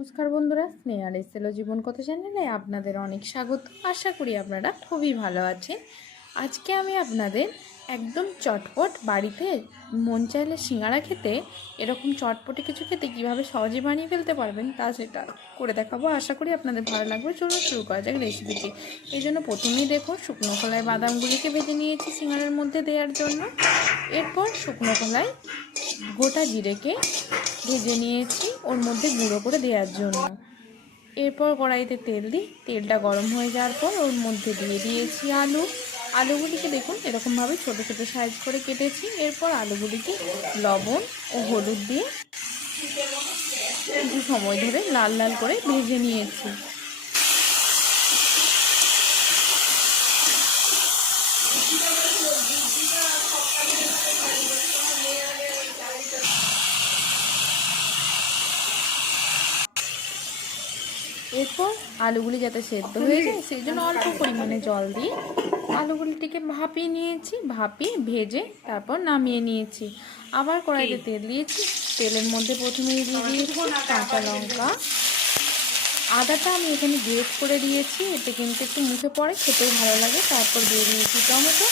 নমস্কার বন্ধুরা, স্নেহার এসেল জীবন কত চ্যানেলে আপনাদের অনেক স্বাগত। আশা করি আপনারা খুবই ভালো আছেন। আজকে আমি আপনাদের একদম চটপট বাড়িতে মন চাইলে সিঙ্গারা খেতে, এরকম চটপটে কিছু খেতে কীভাবে সহজে বানিয়ে ফেলতে পারবেন তা সেটা করে দেখাবো। আশা করি আপনাদের ভালো লাগবে। চলুন শুরু করা যাক রেসিপিটি এই জন্য প্রথমেই দেখুন, শুকনো কলায় বাদামগুলিকে ভেজে নিয়েছি সিঙ্গারার মধ্যে দেওয়ার জন্য। এরপর শুকনো কলায় গোটা জিরেকে ভেজে নিয়েছি। ওর মধ্যে গুঁড়ো করে দেওয়ার জন্য। এরপর কড়াইতে তেল দিই। তেলটা গরম হয়ে যাওয়ার পর ওর মধ্যে দিয়ে দিয়েছি আলু। আলুগুলিকে দেখুন, এরকমভাবে ছোটো ছোটো সাইজ করে কেটেছি। এরপর আলুগুলিকে লবণ ও হলুদ দিয়ে কিছু সময় ধরে লাল লাল করে ভেজে নিয়েছি। এরপর আলুগুলি যাতে সেদ্ধ হয়ে যায় সেই জন্য অল্প পরিমাণে জল দিয়ে আলুগুলিটিকে ভাপিয়ে নিয়েছি ভাপিয়ে ভেজে তারপর নামিয়ে নিয়েছি। আবার কড়াইতে তেল দিয়েছি তেলের মধ্যে প্রথমে দিয়ে দিয়েছি কাঁচা লঙ্কা। আদাটা আমি এখানে গ্রেট করে দিয়েছি এতে কিন্তু একটু মুখে পড়ে খেতেও ভালো লাগে। তারপর দিয়ে দিয়েছি টমেটো।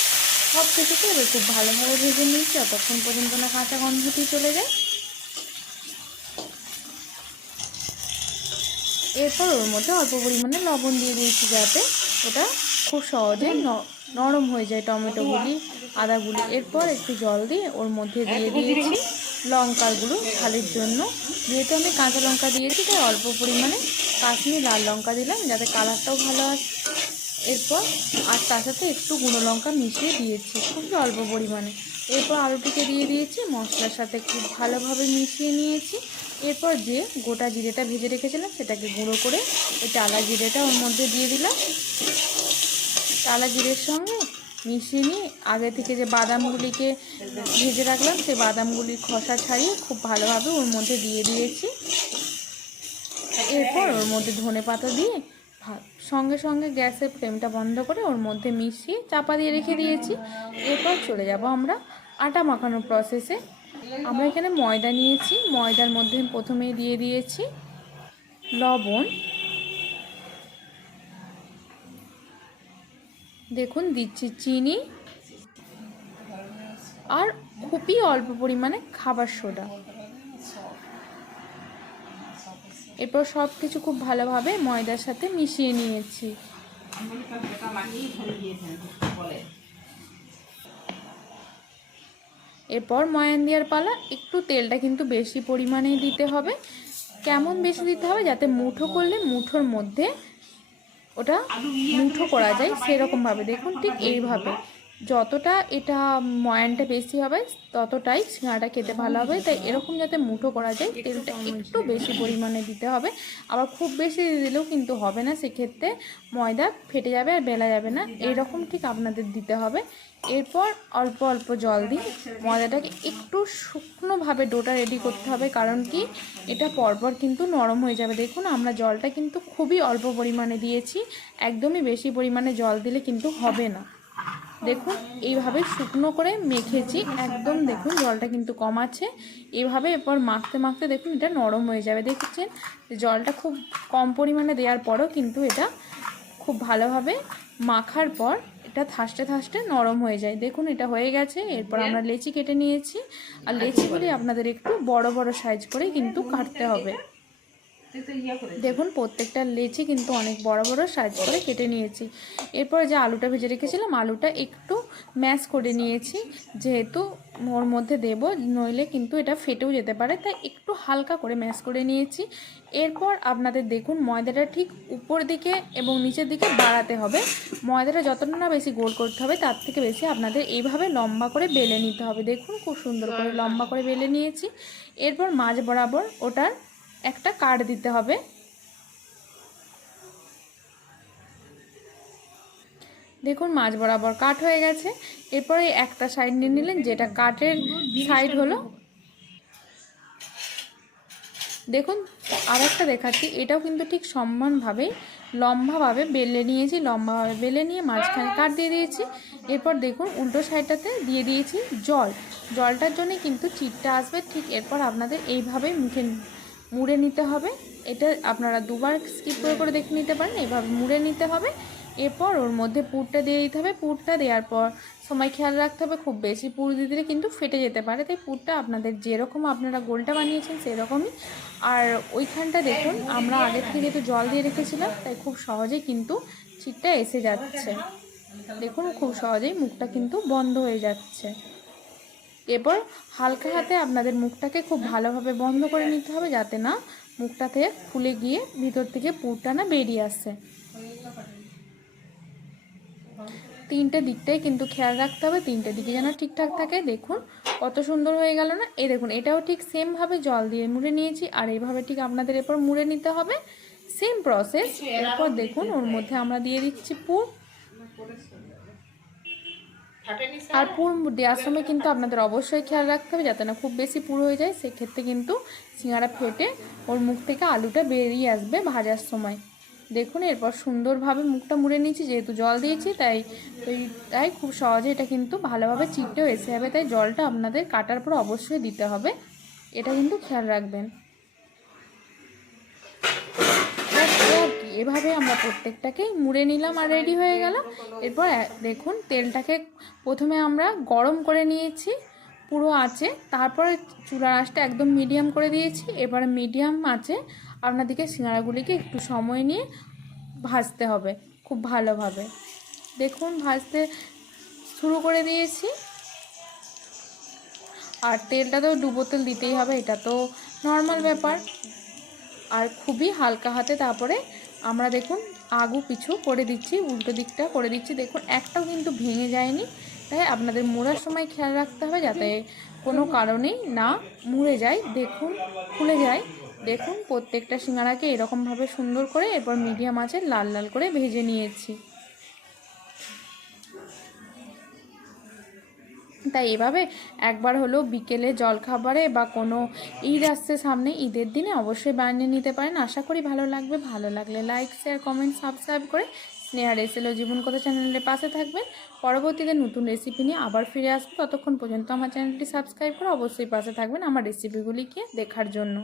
সব কিছুকে এবার খুব ভালোভাবে ভেজে নিয়েছি যতক্ষণ পর্যন্ত না কাঁচা গন্ধটি চলে যায়। এরপর ওর মধ্যে অল্প পরিমাণে লবণ দিয়ে দিয়েছি যাতে ওটা খুব সহজে নরম হয়ে যায় টমেটোগুলি আদাগুলি এরপর একটু জল দিয়ে ওর মধ্যে দিয়ে দিয়েছি লঙ্কাগুলো ঝালের জন্য। যেহেতু আমি কাঁচা লঙ্কা দিয়েছি, তাই অল্প পরিমাণে কাশ্মীর লাল লঙ্কা দিলাম যাতে কালারটাও ভালো আসে এরপর আর তার সাথে একটু গুঁড়ো লঙ্কা মিশিয়ে দিয়েছি খুবই অল্প পরিমাণে। এরপর আলুটিকে দিয়ে দিয়েছি, মশলার সাথে খুব ভালোভাবে মিশিয়ে নিয়েছি। এরপর যে গোটা জিরেটা ভেজে রেখেছিলাম, সেটাকে গুঁড়ো করে ওই টালা জিরেটা ওর মধ্যে দিয়ে দিলাম। টালা জিরের সঙ্গে মিশিয়ে নিয়ে আগে থেকে যে বাদামগুলিকে ভেজে রাখলাম, সেই বাদামগুলির খসা ছাড়িয়ে খুব ভালোভাবে ওর মধ্যে দিয়ে দিয়েছি। এরপর ওর মধ্যে ধনে পাতা দিয়ে সঙ্গে সঙ্গে গ্যাসের ফ্লেমটা বন্ধ করে ওর মধ্যে মিশিয়ে চাপা দিয়ে রেখে দিয়েছি। এরপর চলে যাব আমরা আটা মাখানোর প্রসেসে আমরা এখানে ময়দা নিয়েছি। ময়দার মধ্যে প্রথমেই দিয়ে দিয়েছি লবণ। দেখুন, দিচ্ছি চিনি আর খুবই অল্প পরিমাণে খাবার সোডা। এরপর সব কিছু খুব ভালোভাবে ময়দার সাথে মিশিয়ে নিয়েছি। এরপর ময়ান দেওয়ার পালা, একটু তেলটা কিন্তু বেশি পরিমাণেই দিতে হবে। কেমন বেশি দিতে হবে? যাতে মুঠো করলে মুঠোর মধ্যে ওটা মুঠো করা যায়, সেরকমভাবে। দেখুন ঠিক এইভাবে। যতটা এটা ময়ানটা বেশি হবে, ততটাই সিঙাটা খেতে ভালো হবে। তাই এরকম যাতে মুঠো করা যায়, তেলটা একটু বেশি পরিমাণে দিতে হবে। আবার খুব বেশি দিলেও কিন্তু হবে না, সেক্ষেত্রে ময়দা ফেটে যাবে আর বেলা যাবে না। এরকম ঠিক আপনাদের দিতে হবে। এরপর অল্প অল্প জল দিয়ে ময়দাটাকে একটু শুকনোভাবে ডোটা রেডি করতে হবে, কারণ কি এটা পরপর কিন্তু নরম হয়ে যাবে। দেখুন, আমরা জলটা কিন্তু খুবই অল্প পরিমাণে দিয়েছি, একদমই বেশি পরিমাণে জল দিলে কিন্তু হবে না। দেখুন, এইভাবে শুকনো করে মেখেছি। একদম দেখুন, জলটা কিন্তু কম আছে। এইভাবে এরপর মাখতে মাখতে দেখুন, এটা নরম হয়ে যাবে। দেখছেন? জলটা খুব কম পরিমাণে দেওয়ার পরও কিন্তু এটা খুব ভালোভাবে মাখার পর এটা থাসতে থাসতে নরম হয়ে যায়। দেখুন, এটা হয়ে গেছে। এরপর আমরা লেচি কেটে নিয়েছি। আর লেচিগুলি আপনাদের একটু বড় বড় সাইজ করে কিন্তু কাটতে হবে। দেখুন, প্রত্যেকটা লেচি কিন্তু অনেক বড় বড় সাইজ করে কেটে নিয়েছি। এরপর যে আলুটা ভেজে রেখেছিলাম, আলুটা একটু ম্যাশ করে নিয়েছি। যেহেতু ওর মধ্যে দেব, নইলে কিন্তু এটা ফেটেও যেতে পারে, তাই একটু হালকা করে ম্যাশ করে নিয়েছি। এরপর আপনাদের দেখুন, ময়দাটা ঠিক উপর দিকে এবং নিচের দিকে বাড়াতে হবে। ময়দাটা যতটা না বেশি গোল করতে হবে, তার থেকে বেশি আপনাদের এইভাবে লম্বা করে বেলে নিতে হবে। দেখুন, খুব সুন্দর করে লম্বা করে বেলে নিয়েছি। এরপর মাঝ বরাবর ওটার একটা কাট দিতে হবে। দেখুন মাছ বরাবর কাট হয়ে গেছে। এরপরে একটা সাইড নিয়ে নিলেন, যেটা কাটের সাইড হলো। দেখুন আর একটা দেখাচ্ছি। এটাও কিন্তু ঠিক সমানভাবে, লম্বাভাবে বেলে নিয়েছি, লম্বাভাবে বেলে নিয়ে মাঝখানে কাট দিয়ে দিয়েছি। এরপর দেখুন, উল্টো সাইডটাতে দিয়ে দিয়েছি জল। জলটার জন্য কিন্তু চিটটা আসবে। ঠিক এরপর আপনাদের এইভাবে মুখে মুড়ে নিতে হবে। এটা আপনারা দুবার স্কিপ করে করে দেখে নিতে পারেন, এভাবে মুড়ে নিতে হবে। এরপর ওর মধ্যে পুরটা দিয়ে দিতে হবে। পুরটা দেওয়ার পর সময় খেয়াল রাখতে হবে, খুব বেশি পুর দিয়ে দিলে কিন্তু ফেটে যেতে পারে। তাই পুরটা আপনাদের যেরকম আপনারা গোলটা বানিয়েছেন সেরকমই। আর ওইখানটা দেখুন, আমরা আগের থেকে যেহেতু জল দিয়ে রেখেছিলাম, তাই খুব সহজেই কিন্তু ছিটটা এসে যাচ্ছে। দেখুন, খুব সহজেই মুখটা কিন্তু বন্ধ হয়ে যাচ্ছে। এরপর হালকা হাতে আপনাদের মুখটাকে খুব ভালোভাবে বন্ধ করে নিতে হবে যাতে না মুখটা থেকে খুলে গিয়ে ভিতর থেকে পুরটা না বেরিয়ে আসে। তিনটে দিকটাই কিন্তু খেয়াল রাখতে হবে, তিনটে দিকে যেন ঠিকঠাক থাকে। দেখুন, কত সুন্দর হয়ে গেল না? এই দেখুন, এটাও ঠিক সেমভাবে জল দিয়ে মুড়ে নিয়েছি, আর এইভাবে ঠিক আপনাদের এরপর মুড়ে নিতে হবে। সেম প্রসেস এরপর দেখুন, ওর মধ্যে আমরা দিয়ে দিচ্ছি পুর। আর পুর দেওয়ার সময় কিন্তু আপনাদের অবশ্যই খেয়াল রাখতে হবে যাতে না খুব বেশি পুর হয়ে যায় সেক্ষেত্রে কিন্তু সিঙ্গারা ফেটে ওর মুখ থেকে আলুটা বেরিয়ে আসবে ভাজার সময়। দেখুন এরপর সুন্দরভাবে মুখটা মুড়ে নিয়েছি যেহেতু জল দিয়েছি তাই তাই খুব সহজে এটা কিন্তু ভালোভাবে চিটটেও এসে যাবে তাই জলটা আপনাদের কাটার পর অবশ্যই দিতে হবে। এটা কিন্তু খেয়াল রাখবেন ব্যাস, এই আর কি। এভাবে আমরা প্রত্যেকটাকেই মুড়ে নিলাম আর রেডি হয়ে গেল। এরপর, দেখুন, তেলটাকে প্রথমে আমরা গরম করে নিয়েছি, পুরো আঁচে। তারপরে চুলার আঁচটা একদম মিডিয়াম করে দিয়েছি। এবারে মিডিয়াম আঁচে আপনাদেরকে সিঙ্গারাগুলিকে একটু সময় নিয়ে ভাজতে হবে, খুব ভালোভাবে। দেখুন, ভাজতে শুরু করে দিয়েছি। আর তেলটা তো ডুবো তেল দিতেই হবে, এটা তো নর্মাল ব্যাপার। আর খুবই হালকা হাতে তারপরে আমরা দেখুন আগু পিছু করে দিচ্ছি, উল্টো দিকটা করে দিচ্ছি। দেখুন, একটাও কিন্তু ভেঙে যায়নি। তাই আপনাদের মোড়ার সময় খেয়াল রাখতে হবে যাতে কোনো কারণেই না মুড়ে যায়। দেখুন খুলে যায়। দেখুন, প্রত্যেকটা সিঙ্গারাকে এরকমভাবে সুন্দর করে এরপর মিডিয়াম আছে লাল লাল করে ভেজে নিয়েছি। তাই এভাবে একবার হলো বিকেলে জলখাবারে বা কোনো ঈদ আসছে সামনে, ঈদের দিনে অবশ্যই বানিয়ে নিতে পারেন। আশা করি ভালো লাগবে। ভালো লাগলে লাইক শেয়ার কমেন্ট সাবস্ক্রাইব করে স্নেহা রেসেলো জীবন কথা চ্যানেলের পাশে থাকবেন। পরবর্তীতে নতুন রেসিপি নিয়ে আবার ফিরে আসব। ততক্ষণ পর্যন্ত আমার চ্যানেলটি সাবস্ক্রাইব করে অবশ্যই পাশে থাকবেন আমার রেসিপিগুলিকে দেখার জন্য।